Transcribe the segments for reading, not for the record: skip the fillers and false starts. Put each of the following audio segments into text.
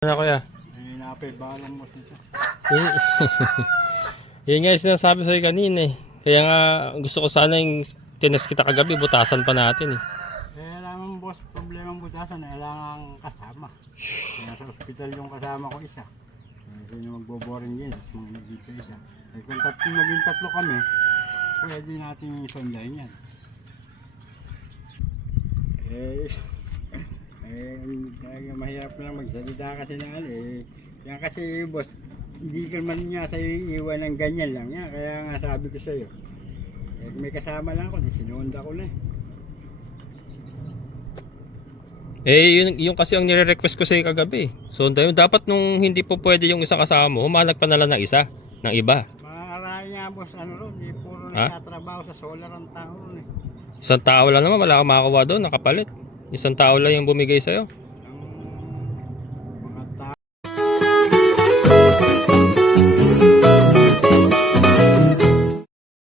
Ano kuya? Ay, napibalang mo siya. Yun nga yung sinasabi sa'yo kanina eh. Kaya nga gusto ko sana yung tinest kita kagabi, butasan pa natin eh. Kaya naman boss, problema ng butasan, kailangan kasama. Kaya sa ospital yung kasama ko isa. Sino magboboring din, tapos mga dito isa. Eh kung maging tatlo kami, pwede natin sondahin yan. Kaya mahirap na magsalita kasi na yan kasi boss, hindi ka man nga sa'yo iiwan ng ganyan lang yan. Kaya nga sabi ko sa'yo, may kasama lang ako, sinunda ko na eh. Yung kasi ang nire-request ko sa'yo kagabi. So dapat nung hindi po pwede yung isa kasama mo, humanap ka na lang ng isa, ng iba. Marami nga boss, di puro nagtatrabaho sa solar ang tao ron eh. Isang tao lang naman, wala kang makakuha doon, nakapalit. Isang tao lang yung bumigay sa'yo. Mga tao.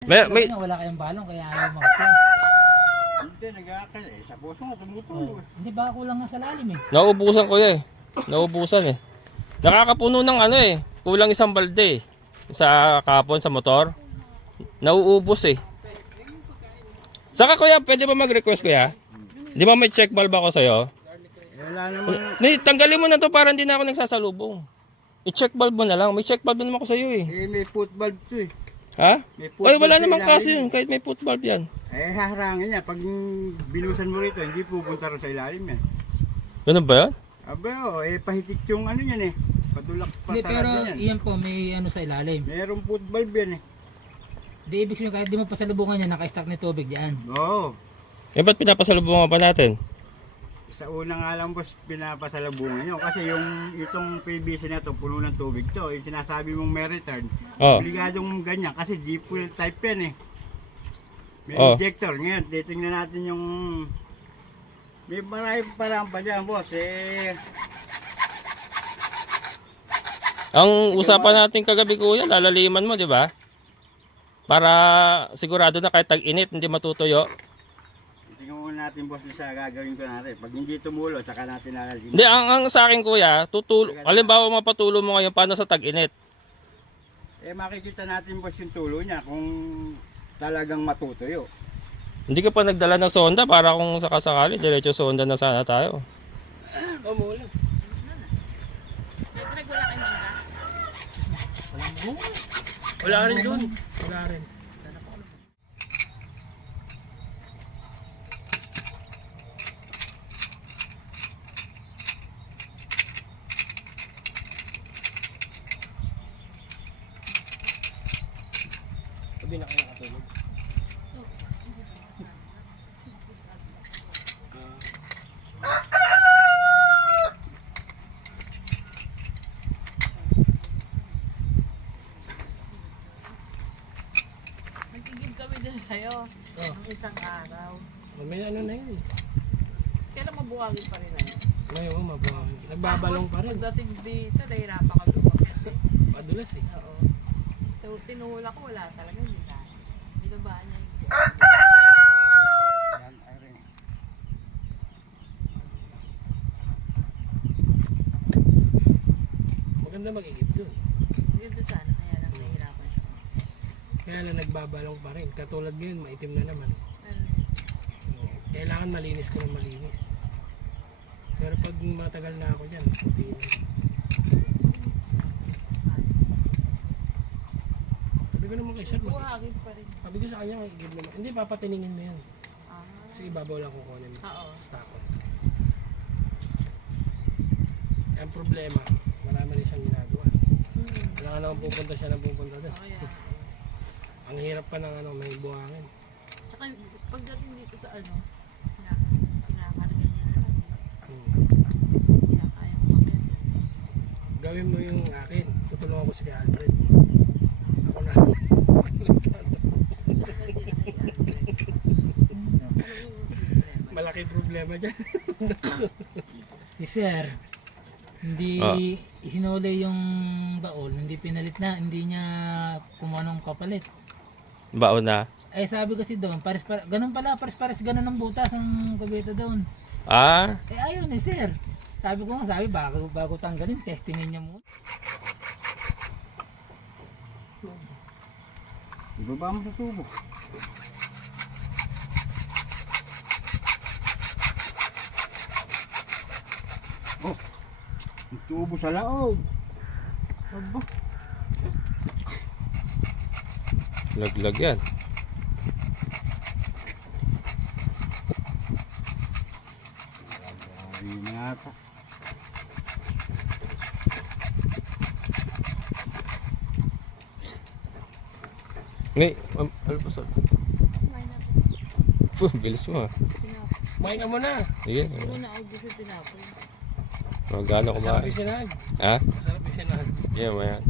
Wala kayong balong kaya ayaw makapin. Hindi, nag-aakal eh. Sa puso nga, tumutulo. Hindi ba kulang nga sa lalim eh? Nauubusan ko eh. Nauubusan eh. Nakakapuno ng ano eh. Kulang isang balde eh. Sa kapon, sa motor. Nauubos eh. Saka kuya, pwede ba mag-request kuya? Di ba may check valve ako sa'yo? Wala naman. Tanggalin mo na to para hindi na ako nagsasalubong. I-check valve mo na lang. May check valve naman ako sa'yo eh. May foot valve to eh. Ha? May foot Ay, wala valve namang sa kasi ilalim. yun. Kahit may foot valve yan. Haharangin niya. Pag binusan mo rito, hindi pupunta rin sa ilalim yan. Ganun ba yan? Abe, pahitik yung ano yan eh. Patulak pa Hindi, sa pero radyo yan. iyan po may ano sa ilalim. Merong foot valve yan eh. Di ibig sabihin kahit di mo pasalubungan niya naka-stack na tubig diyan. Oo. Eh, ba't pinapasalubungan pa natin? Sa una nga lang boss, pinapasalubungan nyo. Kasi itong PVC na to, puno ng tubig to. Yung sinasabi mong may return, Oh. obligadong ganyan. Kasi deep well type yan eh. May Oh. injector. Ngayon, titingnan natin yung... May marami parang pa dyan boss. Ang usapan natin kagabi kuya, lalaliman mo, di ba? Para sigurado na kahit tag-init, hindi matutuyo. Tingnan muna natin boss sa gagawin ko natin. Pag hindi tumulo, saka natin lalaliman. Hindi, ang sa akin kuya, halimbawa mapatulo mo ngayon, paano sa tag-init? Makikita natin boss yung tulo niya kung talagang matutuyo. Hindi ka pa nagdala ng sonda para kung sakasakali, diretso sonda na sana tayo. Umulan. Wala rin doon. Wala rin. Sabi na kayo nakatulog. Nagtigib kami din sa'yo. Oh. Ang isang araw. May ano na yun eh. Kailan mabuhagin pa rin ano? Ngayon, mabuhay. Nagbabalong pa rin. Pagdating dito, nahirapan kami umakit eh. Madulas eh. Oo. So, tinuhula ko, wala talaga. Hindi kaya. Binabaan niya yung Yan, Irene. Maganda mag-igib dun. Ganda sana, kaya lang nahihirapan siya. Kaya lang nagbabalong pa rin. Katulad ngayon, maitim na naman. Ano, Kailangan malinis ko ng malinis. Pero pag matagal na ako dyan, puti na. Sabi ko naman kay Sir, buhagin pa rin. sabi ko sa kanya, mag-igib naman. Hindi, papatiningin mo yan. Ah, Kasi ibabaw lang kukunin mo. oo. Stako. Ang problema, marami rin siyang ginagawa. Wala ka naman pupunta siya na pupunta doon. Kaya, Ang hirap pa ng ano, may buhangin. tsaka pagdating dito sa ano, kinakarga niya na lang. Kaya kaya umakit. Gawin mo yung akin. Tutulungan ko si Kuya Alfred. Ako na. Malaki problema dyan. Si Sir, hindi isinuli yung baon, hindi pinalit na, hindi niya kumanong kapalit. Baon na. Eh sabi kasi doon, ganun pala, pares ganun ang butas ang kubeta doon. Ah, Eh ayaw ni Sir. Sabi ko nga, bago tanggalin, testingin niya muna. Ibaba mo sa tubo. Oh, may tubo sa laog. Aba. Laglag yan. Marami na yata. Ngay, alpasol. Kumain na po. Bilis mo ah. Tinapay. Kumain ka muna. Sige. Hindi ko naubos yung tinapay. Magano Masarap kumain? yung sinahag. Ha? Masarap yung sinahag. Yeah, mayan.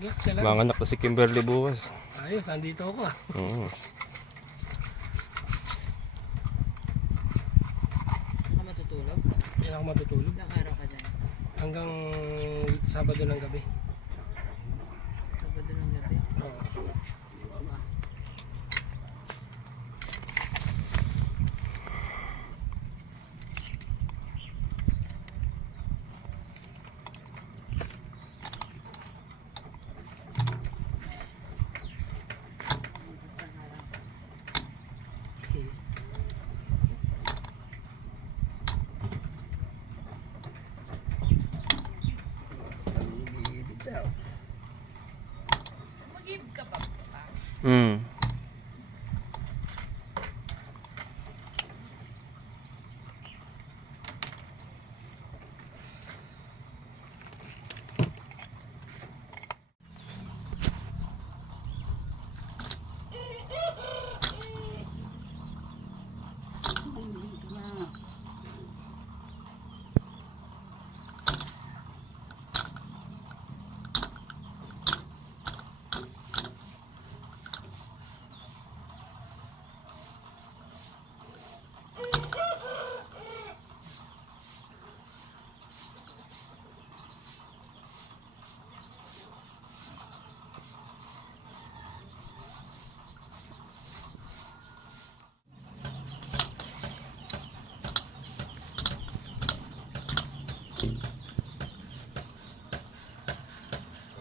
Relax ka lang. Mga anak na si Kimberly bukas. Ayos, andito ako ah. Oo. Hindi ka matutulog? Hindi ako matutulog. Ilang araw ka dyan? Hanggang Sabado ng gabi. Sabado ng gabi? Oo. Mag-ibig ka pa. Hmm.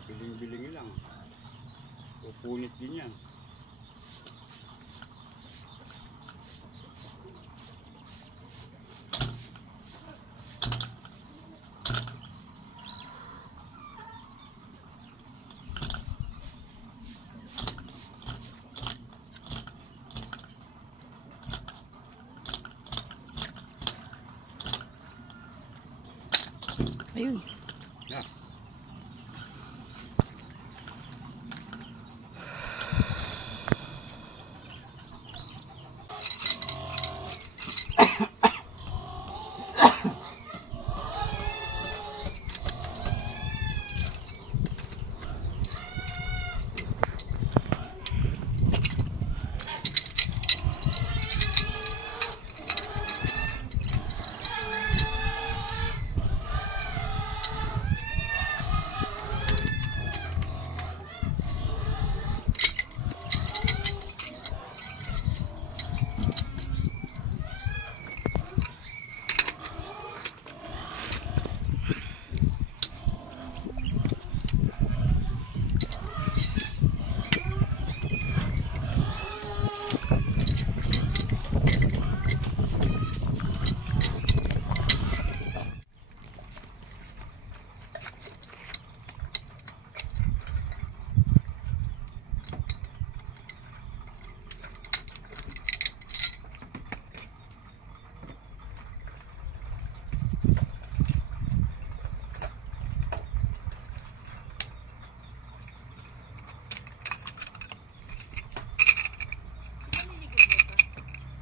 Biling-biling lang. Pupunit din yan. Ayun. Yeah.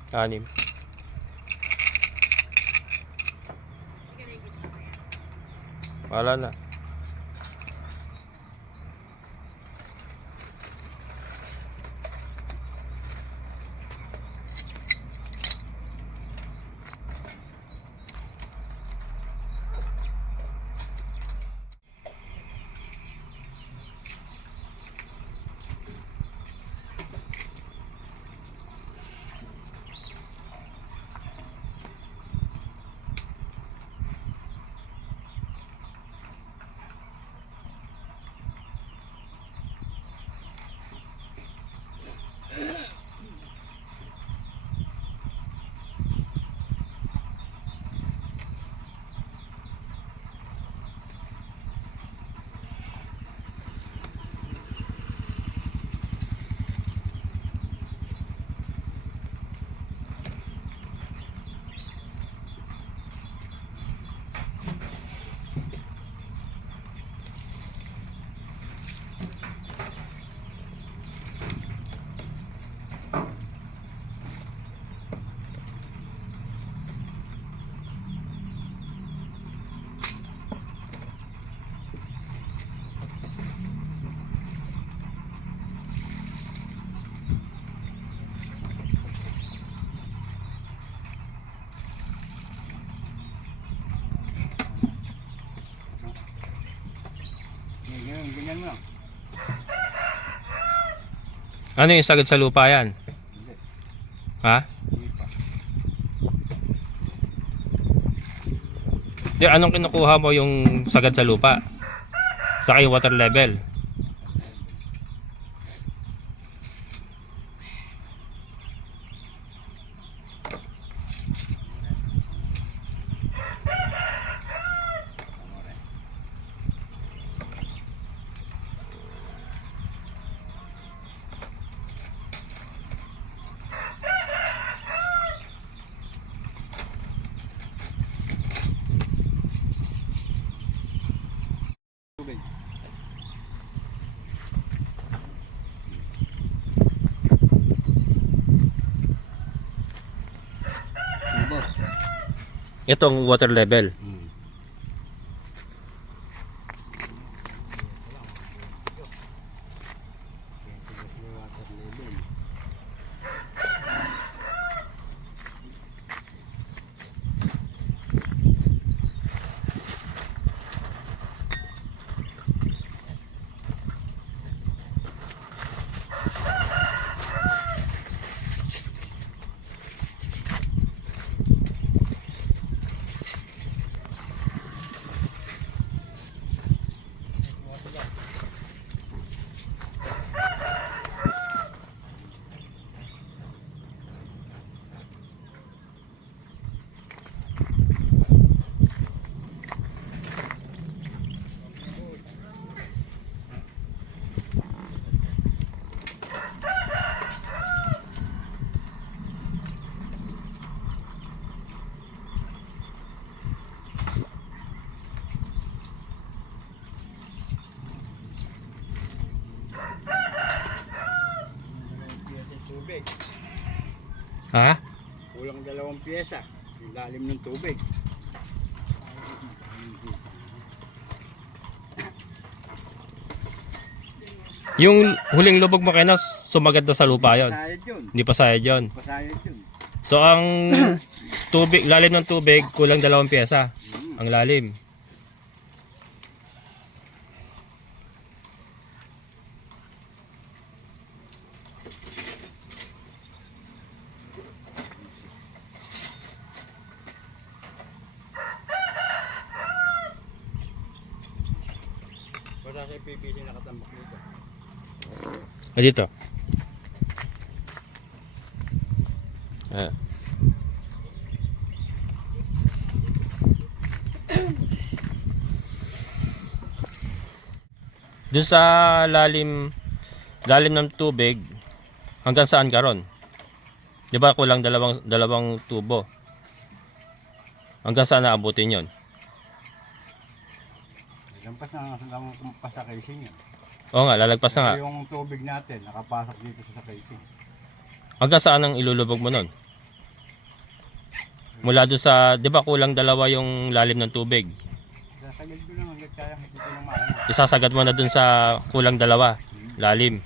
Anim. Wala na. Ayun, ganyan mo lang. Ano yung sagad sa lupa yan? Hindi, Ha? hindi pa. Di, anong kinukuha mo yung sagad sa lupa? Saka yung water level. Tubig. Tubo. Itong water level. Tubig. Ha? Kulang 2 pyesa. Yung lalim ng tubig. Yung huling lubog mo kaya sumagad na sa lupa yon. Pasayad yun. Hindi pa sayad yun. Pasayad yun. So ang tubig, lalim ng tubig, kulang 2 pyesa. Ang lalim. Basta sa PVC nakatambak dito. Ah, dito. Ah. Doon sa lalim ng tubig, hanggang saan ka ron? 'Di ba kulang dalawang tubo? Hanggang saan naabutin 'yon? Lampas na lang pa sa casing yan. Oo nga, lalagpas na nga. Yung tubig natin nakapasok dito sa casing. Hanggang saan ang ilulubog mo nun? Mula doon sa, 'di ba kulang 2 yung lalim ng tubig? Sasagad ko lang hanggang kaya dito ng maano. Isasagad mo na doon sa kulang 2 lalim.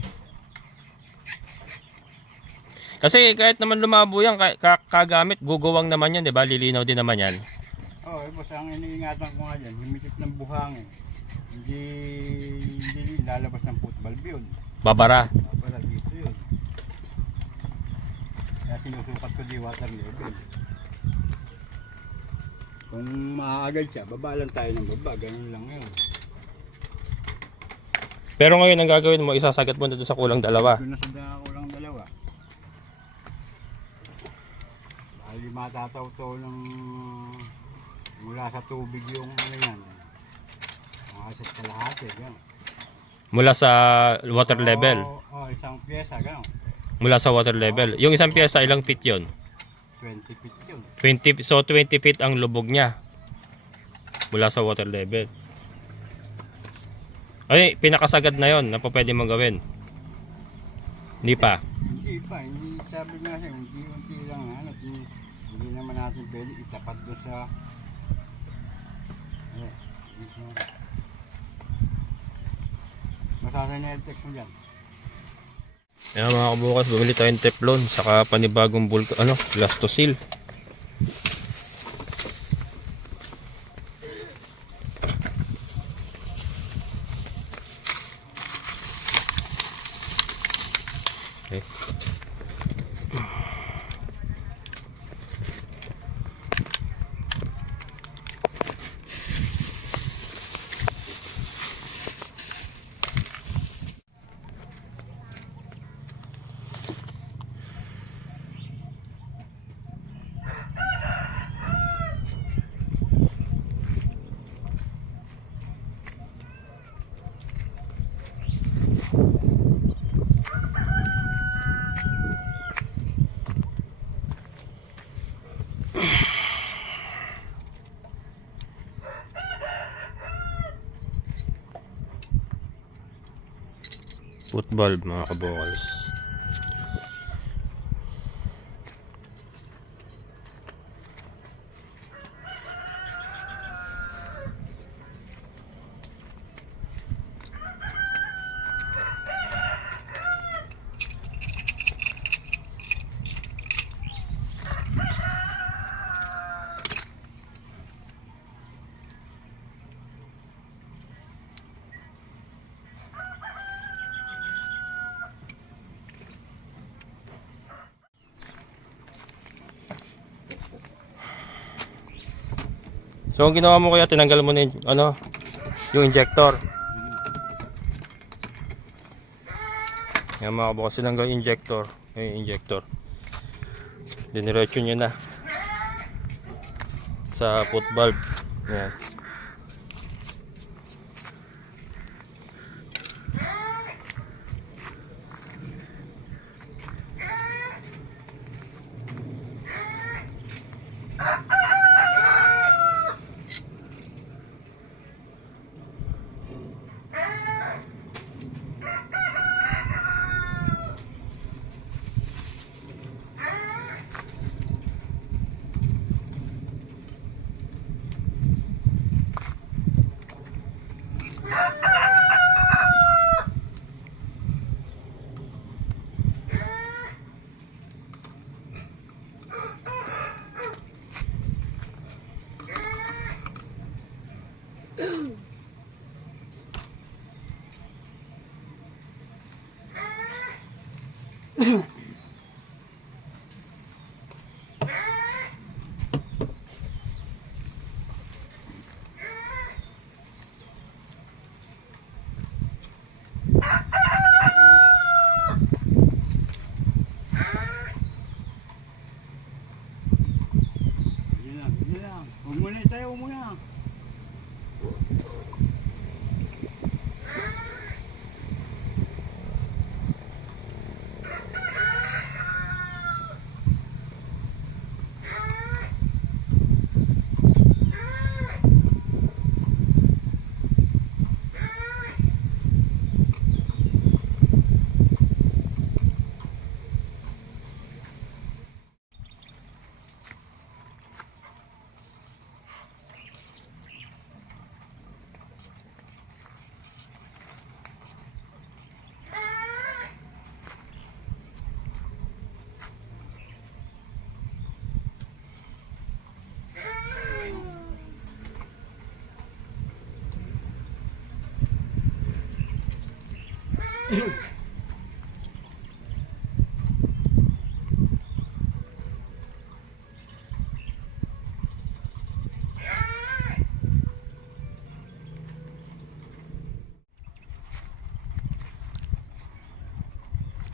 Kasi kahit naman lumabo yan, kagamit, gugawang naman yan, 'di ba? Lilinaw din naman yan. Oo, boss, ang iniingatan ko nga dyan, humikit ng buhangin. Hindi lalabas ng football yun. Babara. Wala dito yun. Kaya sinusukat ko di water level. Kung maaagad siya, baba lang tayo ng baba. Ganun lang yun. Pero ngayon ang gagawin mo, isasagad mo na doon sa kulang 2. Doon na sa kulang 2. Bali matataw-taw ng mula sa tubig yung ano yan. Makasat kalahati. Gano'n. Mula sa water level. Oo, isang pyesa. Gano'n. Mula sa water level. Yung isang pyesa, ilang feet yon? 20 feet yun. 20 feet ang lubog niya. Mula sa water level. Ay, pinakasagad na yon na pa pwede mong gawin. Hindi pa. Hindi pa. Hindi, sabi nga siya, unti-unti lang. Ano, hindi naman natin pwede itapat doon sa... Masasay na el-text mo dyan. Kaya mga kabukas, bumili tayong Teflon saka panibagong Blastosil. Okay. Foot valve mga kabokals. So ang ginawa mo kaya tinanggal mo na yung, yung injector. Yan mga kabokals, tinanggal yung injector. Yung injector. Diniretso nyo na sa foot valve. Yan. Yun lang. Huwag muna tayo, huwag muna.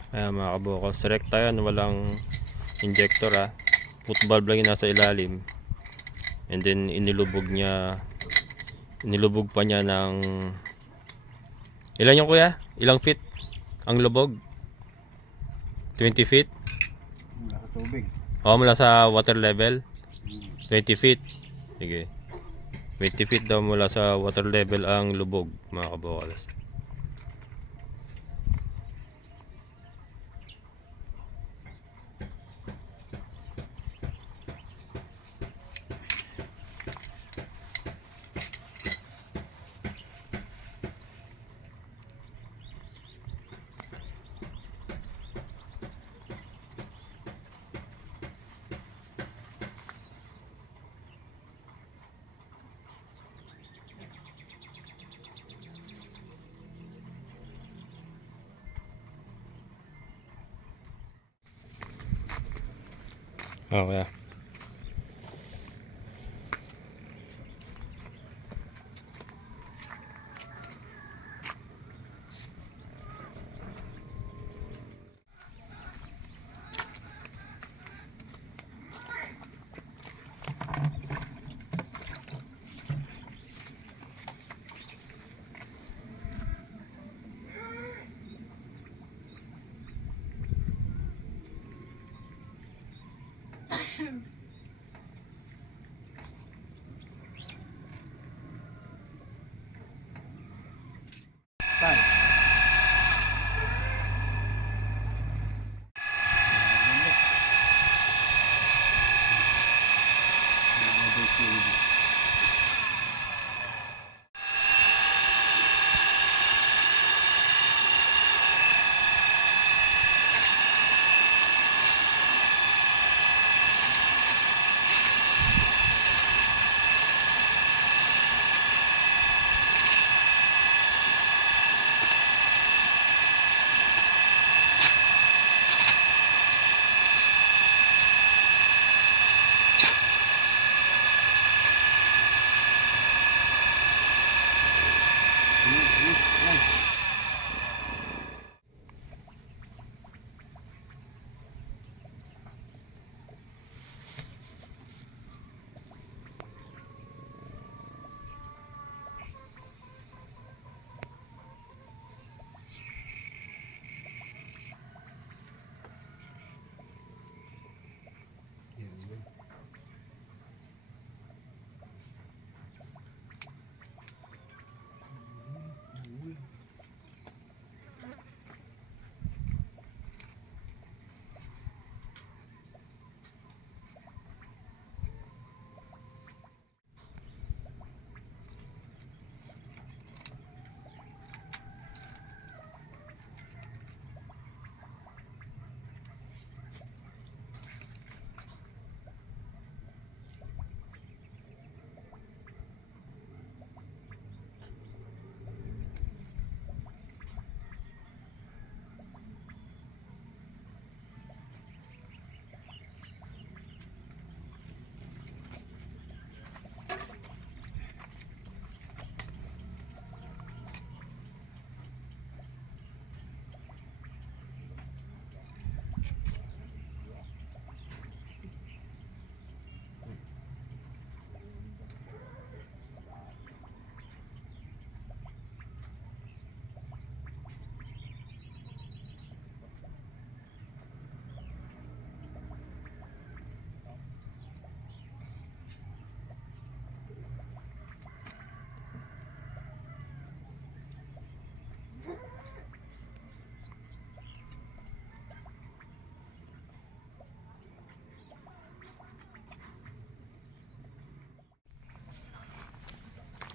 Ayan mga kabokals, rekta yan, walang injector foot valve lang yung nasa ilalim, and then inilubog pa niya ng ilan yung kuya? Ilang feet ang lubog? 20 feet? Wala sa tubig. Mula sa water level 20 feet. Sige, 20 feet daw mula sa water level ang lubog mga kabokals. Okay. Tay.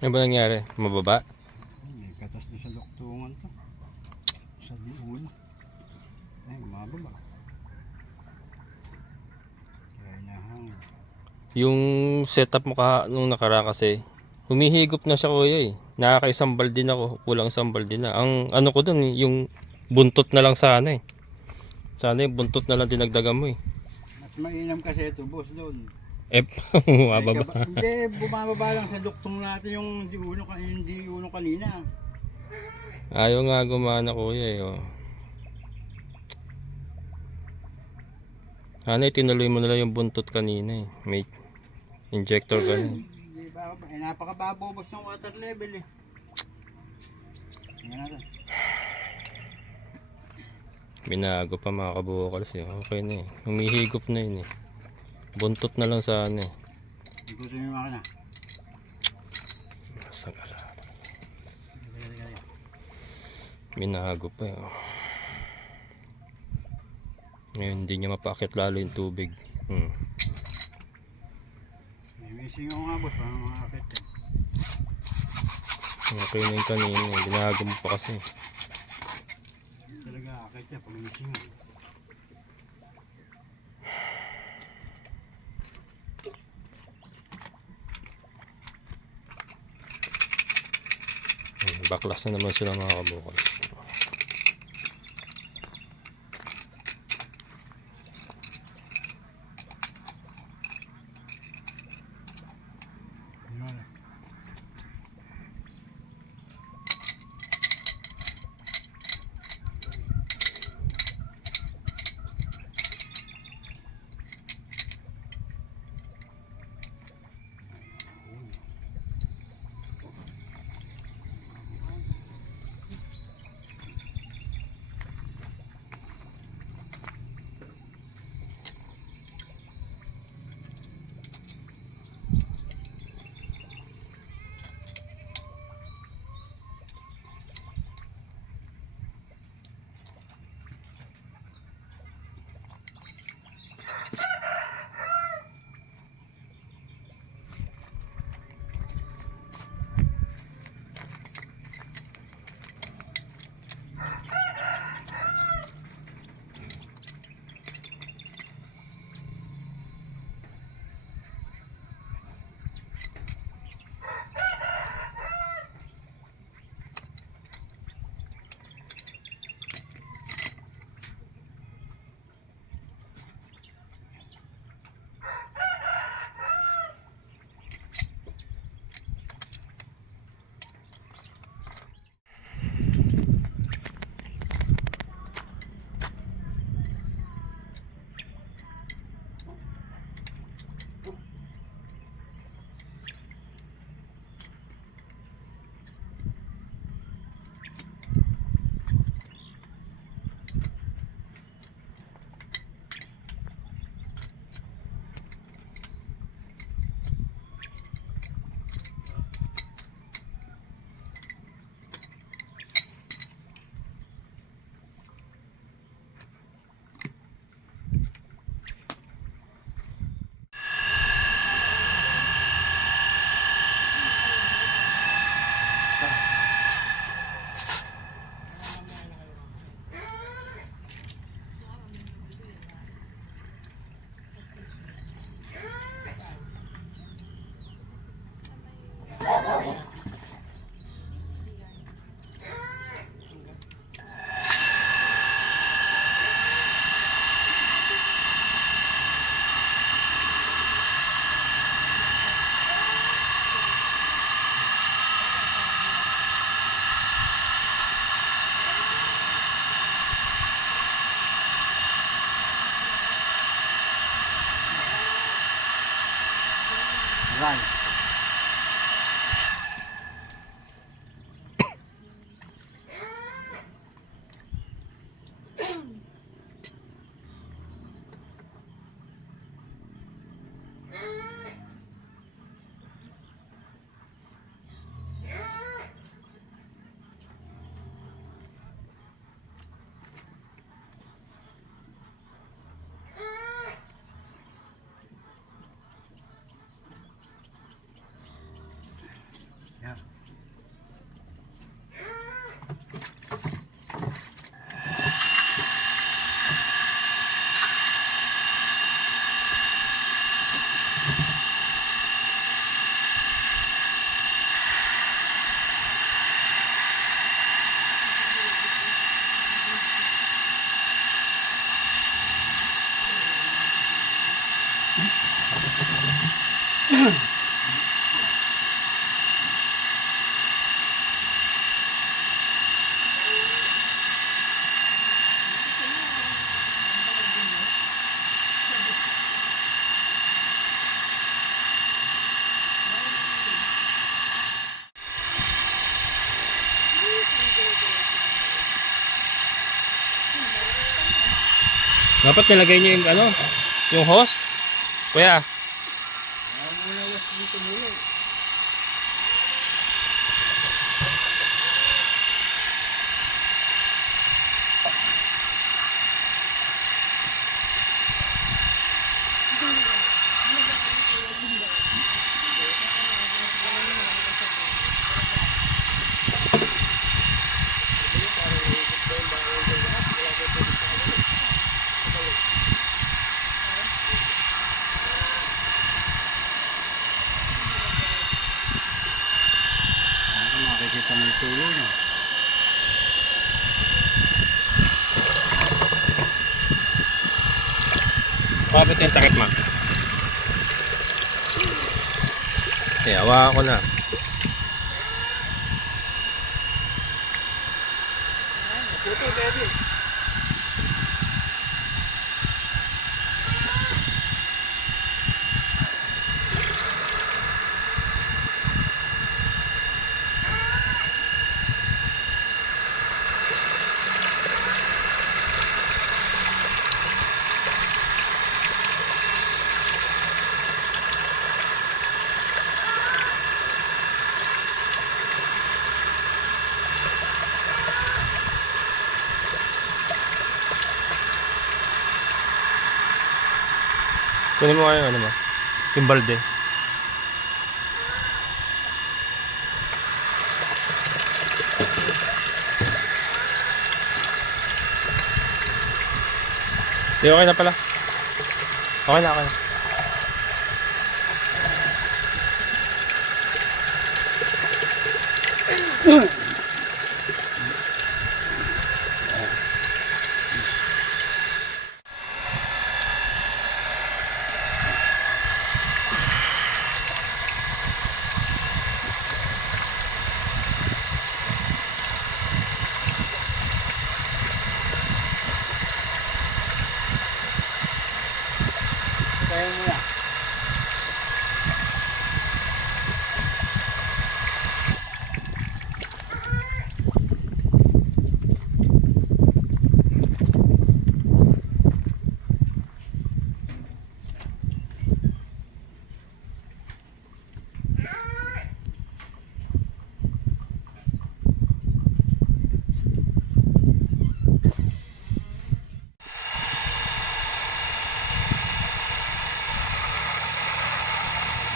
Ano ba nangyari? Mababa? May katas na sa luktungan to. Sa diulo. Ay, mababa. Kaya nahang. Yung setup mo nung nakara kasi, humihigop na siya kuya eh. Nakakaisang balde na ako, kulang isang balde na. Ang ano ko dun, yung buntot na lang sana eh. Sana yung buntot na lang dinagdagan mo eh. Mas mainam kasi ito, boss, doon. Mababa. Hindi, bumababa lang sa duktong natin yung diulo kanina. Ayaw nga gumana kuya eh. Oh. Sana tinuloy mo na lang yung buntot kanina eh. May injector ka na eh. Hindi ba? Napakababobos ng water level eh. Tingnan natin. Binago pa mga kabukals eh. Okay na eh. Humihigop na yun eh. Buntot na lang sana eh. Gusto mo yung makina? Sagala. Binago pa eh. Oh. Ngayon hindi niya mapakit lalo yung tubig. May missing ako nga, boss. Parang makakit eh. Okay na yung kanina eh. Binago mo pa kasi. Talaga akit niya pag missing mo. Baklas na naman sila mga kabukals. Dapat nilagay niyo yung ano, yung hose. Kuya. Ano makikita mo yung tuloy na. Pakabot yung takip ma. Hawa ko na. Kunin mo kayo ano mo? Yung balde. Di, okay na pala. Okay na, okay na. Kaya mo yan.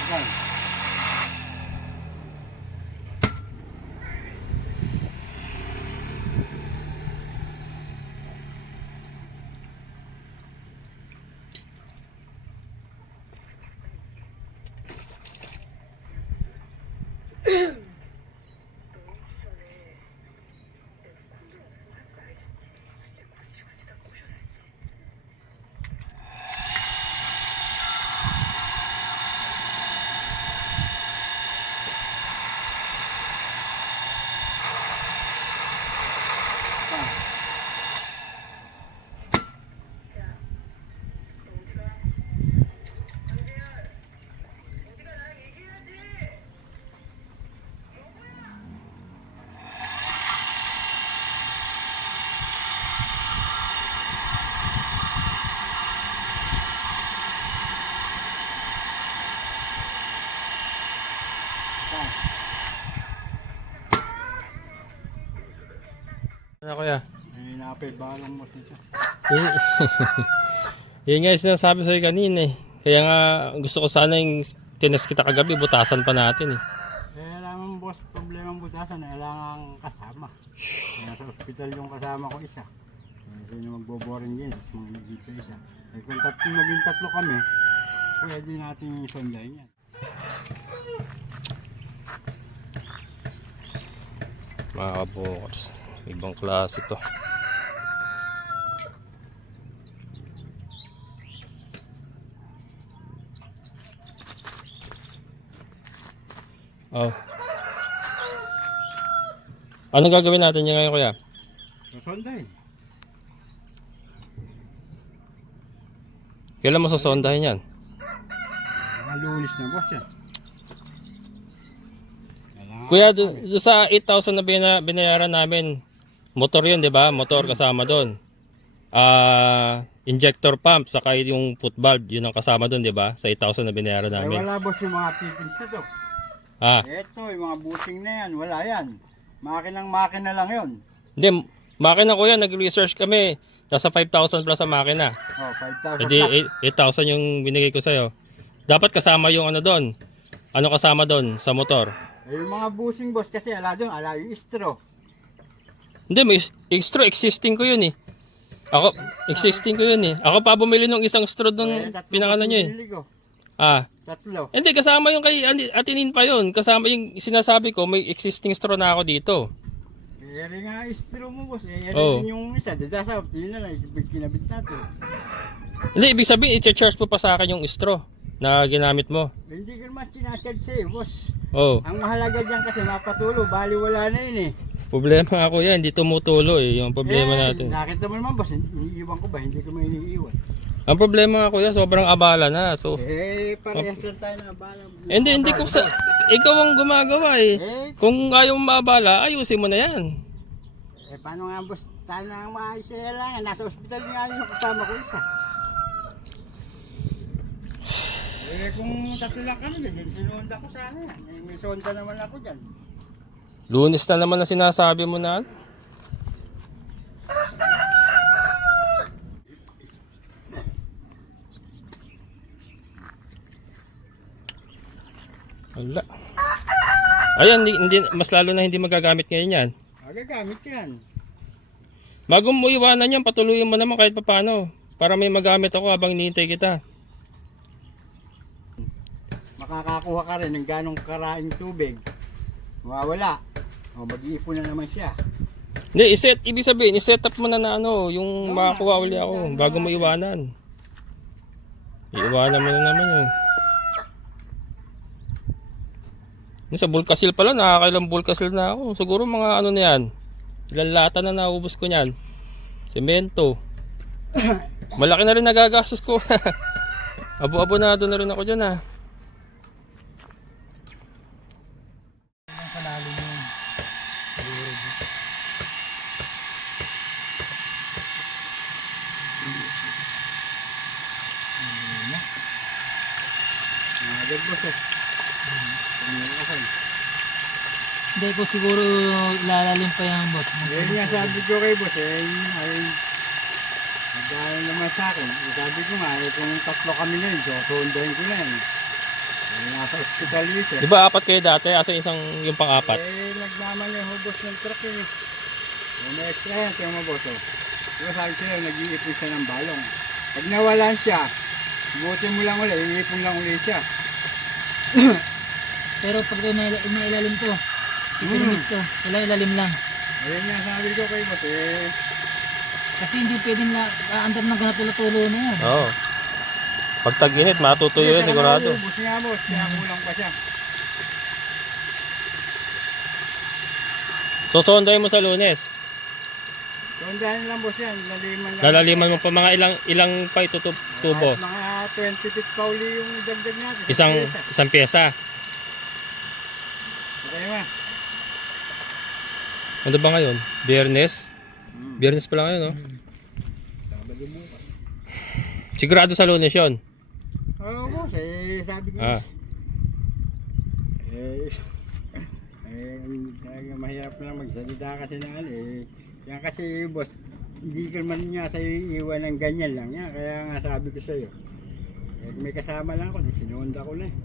Yan. Ano kuya? Ay, napay balong mo siya. Yun nga yung sinasabi sa'yo kanina eh. Kaya nga gusto ko sana yung tinas kita kagabi, butasan pa natin eh. Eh, alam mo boss, problema ng butasan, kailangan kasama. Kaya sa ospital yung kasama ko isa. Eh, sino magboboring din, tapos mga dito isa. Eh, kung maging tatlo kami, pwede natin sondahin yan. Mga kabukos, ibang klase to. Oh. Anong gagawin natin yan ngayon kuya? Sondahin. Kailan mo sasondahin yan? Mga lunis na boss yan. Kuya, doon sa 8,000 na binayaran namin, motor yun, di ba? Motor kasama doon. injector pump, saka yung foot valve, yun ang kasama doon, di ba? Sa 8,000 na binayaran Ay, namin. wala boss yung mga fittings na to. Ah, Ito, yung mga bushing na yan, wala yan. Makina lang yun. hindi, makina ko yan, nag-research kami. Nasa 5,000 plus ang makina. Oh, 5,000 Hindi, plus. 8,000 yung binigay ko sa'yo. Dapat kasama yung ano doon. Ano kasama doon sa motor? Eh, yung mga bushing boss kasi ala doon, ala yung straw. Hindi, may extra existing ko yun eh. Ako, existing ko yun eh. Ako pa bumili ng isang straw Eh, doon, tatlo pinakano kasi nyo eh. binili ko. Ah, Tatlo. hindi, kasama yung kay Atinin pa yun. Kasama yung sinasabi ko, may existing straw na ako dito. Eh, rin nga straw mo boss. Eh, Oo. rin yung isa. Dadasap, yun na lang, kinabit natin. Hindi, ibig sabihin, i-charge mo pa sa akin yung straw na ginamit mo. Hindi ko naman sinacharge sa'yo boss. Oh, Ang mahalaga dyan kasi mapatulo, bali wala na yun eh. problema ako yan, hindi tumutulo eh, yung problema eh, natin. Nakita mo naman boss, iniiwan ko ba? Hindi ko may iniiwan. Ang problema ako yan, sobrang abala na. So, Parehas lang tayo na abala. hindi ko sa... Ikaw ang gumagawa eh. Kung ayaw mo maabala, ayusin mo na yan. Paano nga boss, tayo na ang maayos na lang. Nasa ospital nga yung kasama ko isa. Kung tatlo lang kami, sinundan ko sana yan. May sonda naman ako dyan. Lunes na naman na sinasabi mo na. Wala. Ayan, mas lalo na hindi magagamit ngayon yan. Magagamit yan. Bago mo iwanan yan, patuloyin mo naman kahit papano. Para may magamit ako habang hinihintay kita. Makakakuha ka rin ng ganong karaing tubig. Mawawala. O mag-iipon na naman siya. Hindi, ibig sabihin, i-set up mo na ano, yung makakuha uli ako bago mo iwanan. Iiwanan mo na naman yun. Yung sa Bulkasil pala, nakakailang Bulkasil na ako. Siguro mga ano na yan. Ilang lata na naubos ko niyan. Semento. Malaki na rin nagagastos ko. Abo-abonado na rin ako dyan ah. Agad boss eh. Hindi ko siguro ilalalim pa yan boss. Yan nga sabi ko kay boss eh. Ay, nagdaan naman sa akin. Sabi ko nga, kung tatlo kami na yun, susundahin ko na yun. Nasa ospital yun siya. Di ba apat kayo dati? Asa isang yung pang-apat? Nagmaman yung hubos ng truck eh. May extra yan, tiyo mo boss oh. Diba sabi sa'yo, nag-iipon siya ng balong. Pag nawalan siya, buti mo lang ulit, iipon lang ulit siya. Pero pag inailalim to, ipilimit to, wala ilalim lang. Ayun nga sabi ko kay boss eh. Kasi hindi pwedeng andar ng ganatulo-tulo na yan. Oo. Pag tag-init, matutuyo yun sigurado. Ubus nga boss, kaya kulang pa siya. Susondahin mo sa Lunes. Sundahan lang boss yan, laliman lang. Lalaliman mo pa mga ilang pa ito tubo. Mga 20 feet pa uli yung dagdag natin. Isang pyesa. Okay ma. Ano ba ngayon? Biyernes? Biyernes pa lang ngayon, no? Sabado bukas. Sigurado sa Lunes yun. Oo boss, eh sabi ko. Ah. Mahirap na magsalita kasi na ano eh. Yan kasi boss, hindi ko man nga sa'yo iwan ng ganyan lang yan. Kaya nga sabi ko sa'yo. Eh, may kasama lang ako, di sinunda ko na eh.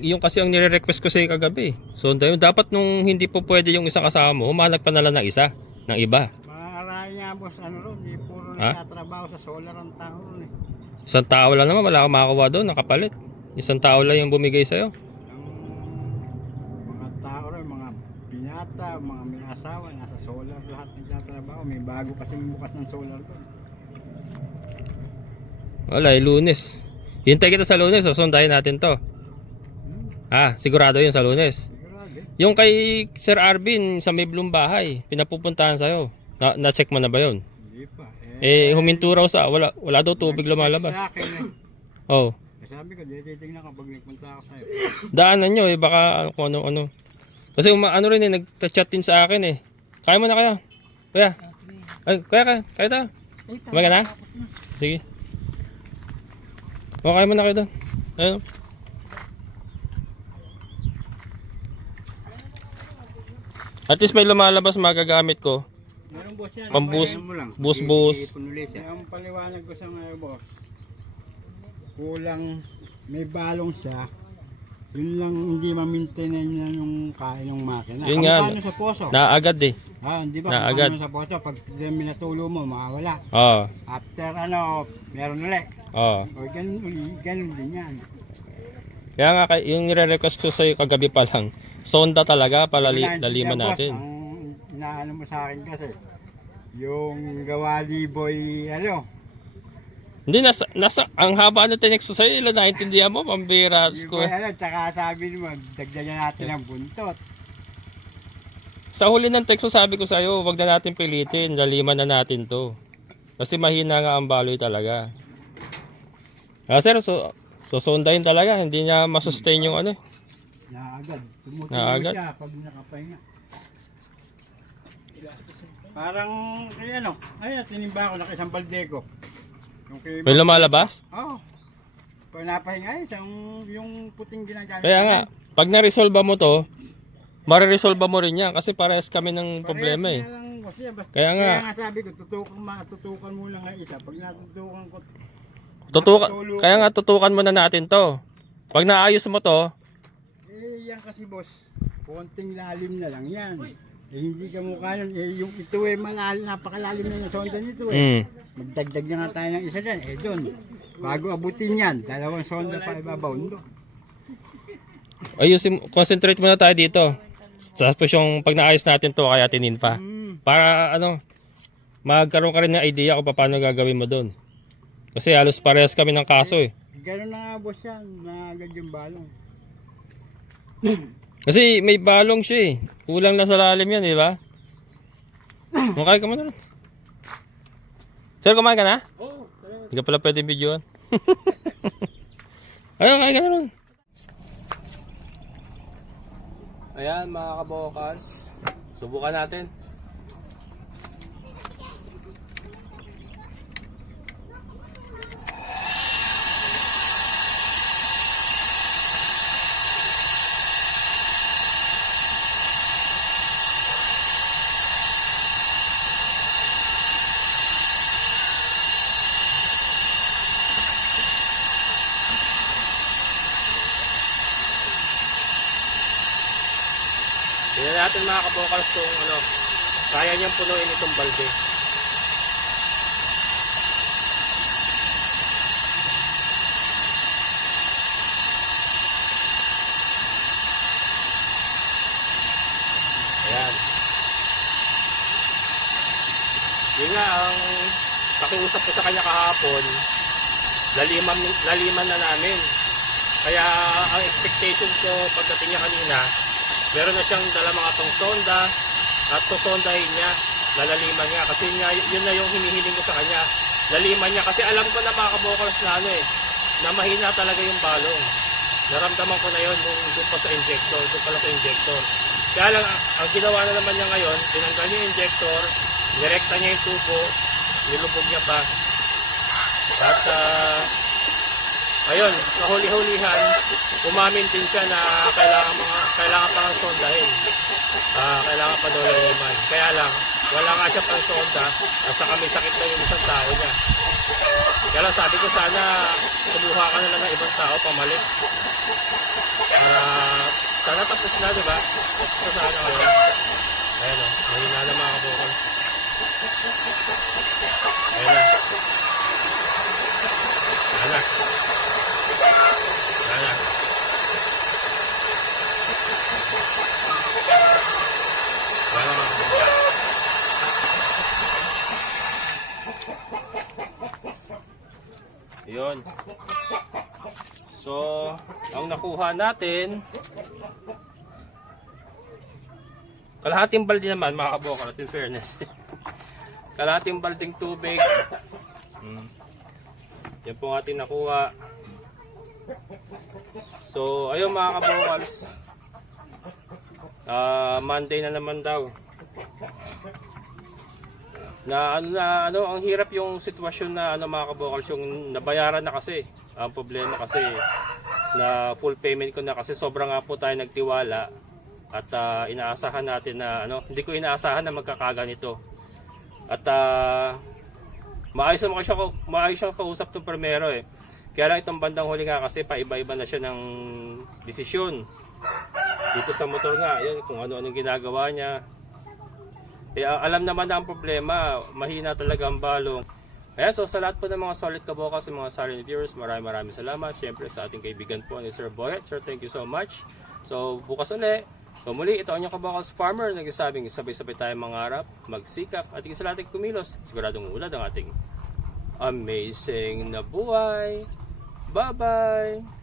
Yun kasi ang nire-request ko sa'yo kagabi. So, dapat nung hindi po pwede yung isang kasama mo, humanap pa na lang ng isa, ng iba. Marami nga boss, ano ron, di puro Ha? nagtatrabaho sa solar ang tao ron eh. Isang tao lang naman, wala akong makakuha doon, nakapalit. Isang tao lang yung bumigay sa'yo. Ang mga tao ron, mga binata, mga may asawa, nasa solar lahat nagtatrabaho. May bago kasi bukas ng solar doon. Wala, Lunes. Hintay kita sa Lunes, susundahin natin to. Sigurado yun sa Lunes. Sigurado eh. Yung kay Sir Arvin sa may Bloom bahay, pinapupuntahan sa'yo. Na-check mo na ba yun? Hindi pa. Huminto raw wala daw tubig lumalabas. Sa akin eh. Oh, Sabi ko, titignan ka pag nagpunta ako sa'yo. daanan nyo baka kung ano-ano. Kasi ano rin nagta-chat din sa akin eh. Kaya mo na kaya? Kuya, Sige. Ay, kaya to. Ay, Kumain ka na? Sige. Okay mo na kayo doon. Ayun. At least may lumalabas magagamit ko. Meron boss yan. Pambus, Pahingan mo lang. bus. Iipon ulit siya. Ang paliwanag ko sa mga boss, kulang, may balong siya. Yun lang hindi ma-maintain niya yung kain ng makina. Yun nga. Paano sa poso? Naagad eh. Hindi ba? Na agad. Paano sa poso? Pag minatulo mo, mawawala. Oo. After meron ulit. Oo. O ganun din yan. Kaya nga yung nire-request ko sa'yo kagabi pa lang. Sonda talaga para laliman Boss, natin. ang inaano mo sa akin kasi, yung gawali boy, Hindi, nasa ang haba na tinext ko sa'yo, ilan naintindihan mo, pambira ko. Tsaka sabi mo, dagdagan natin ang buntot. Sa huli ng text ko sabi ko sa'yo, wag na natin pilitin, laliman na natin to. Kasi mahina nga ang baloy talaga. Sir, sondahin talaga, hindi niya masustain yung ano. Naagad. Tumutuloy Naagad? siya pag nakapahinga. Parang, tinimba ko, nakisang balde ko. May lumalabas? Oo. Pag napahinga, yung puting ginagamit. Kaya nga, pag na-resolve mo to, mariresolve mo rin yan kasi parehas kami ng problema eh. Kaya nga. Kaya nga sabi ko, tutukan mo lang ang isa. Pag natutukan ko, Kaya nga tutukan muna natin to. Pag naayos mo to, yan kasi boss, konting lalim na lang yan. Hindi ka mukha nun. Yung ito napakalalim na yung sonda nito Magdagdag na nga tayo ng isa dyan. Doon, bago abutin yan, 2 sonda pa ibabaw doon. ayusin, concentrate muna tayo dito. Tapos yung pag naayos natin to, kaya tinin pa. Para magkaroon ka rin ng idea kung paano gagawin mo doon. Kasi halos parehas kami ng kaso eh. Gano'n na nga boss yan, naagad yung balong. Kasi may balong siya eh. Kulang lang sa lalim yan, di ba? Mukha ka muna rin. Sir, kumain ka na? Oo. Hindi ka pala pwedeng videoan. Ayun, kain ka na rin. Ayan mga kabokals. Subukan natin. Tingnan natin mga kabokals kung kaya niyang punuin itong balde. Ayan. Yun nga ang pakiusap ko sa kanya kahapon, laliman na namin. Kaya ang expectation ko pagdating niya kanina, meron na siyang dala mga tong sonda at susondahin niya, lalaliman niya kasi yun na yung hinihiling ko sa kanya. Laliman niya kasi alam ko na mga kabokals na na mahina talaga yung balong. Naramdaman ko na yun nung doon pa sa injector, doon pala sa injector. Kaya lang, ang ginawa na naman niya ngayon, tinanggal niya yung injector, nirekta niya yung tubo, nilubog niya pa. At ayun, kahuli-hulihan, umamin din siya na kailangan pa ng sondahin. Kailangan pa daw laliman. Kaya lang, wala nga siya pang sonda at saka may sakit na yung isang tao niya. Kaya lang sabi ko sana kumuha ka na lang ng ibang tao pamalit. Sana tapos na, diba? Tapos na sana ngayon. Ayan o, mahina na mga kabukal. Ayan na. Ayan na. Ayan na. Ayan na mga kabukal. Yun. So, ang nakuha natin, kalahating balde naman mga kabokal, in fairness. Kalahating balding tubig. Yan po ang ating nakuha. So, ayun mga kabokals. Monday na naman daw. Ang hirap yung sitwasyon na mga kabokals, yung nabayaran na kasi. Ang problema kasi na full payment ko na kasi sobrang nga po tayo nagtiwala at inaasahan natin na hindi ko inaasahan na magkakaganito. At maayos siyang kausap to primero eh. Kaya lang itong bandang huli nga kasi paiba-iba na siya ng desisyon. Dito sa motor nga, yun, kung ano-anong ginagawa niya. Alam naman na ang problema, mahina talaga ang balong. Ayan, so sa lahat po ng mga solid kabokas, mga silent viewers, maraming salamat. Siyempre sa ating kaibigan po ni Sir Boyet. Sir, thank you so much. So bukas ulit. So muli, ito ang inyong kabokas farmer, nagsasabing sabay-sabay tayong mangarap, magsikap, at higit sa lahat ay kumilos. Siguradong ulad ang ating amazing na buhay. Bye-bye!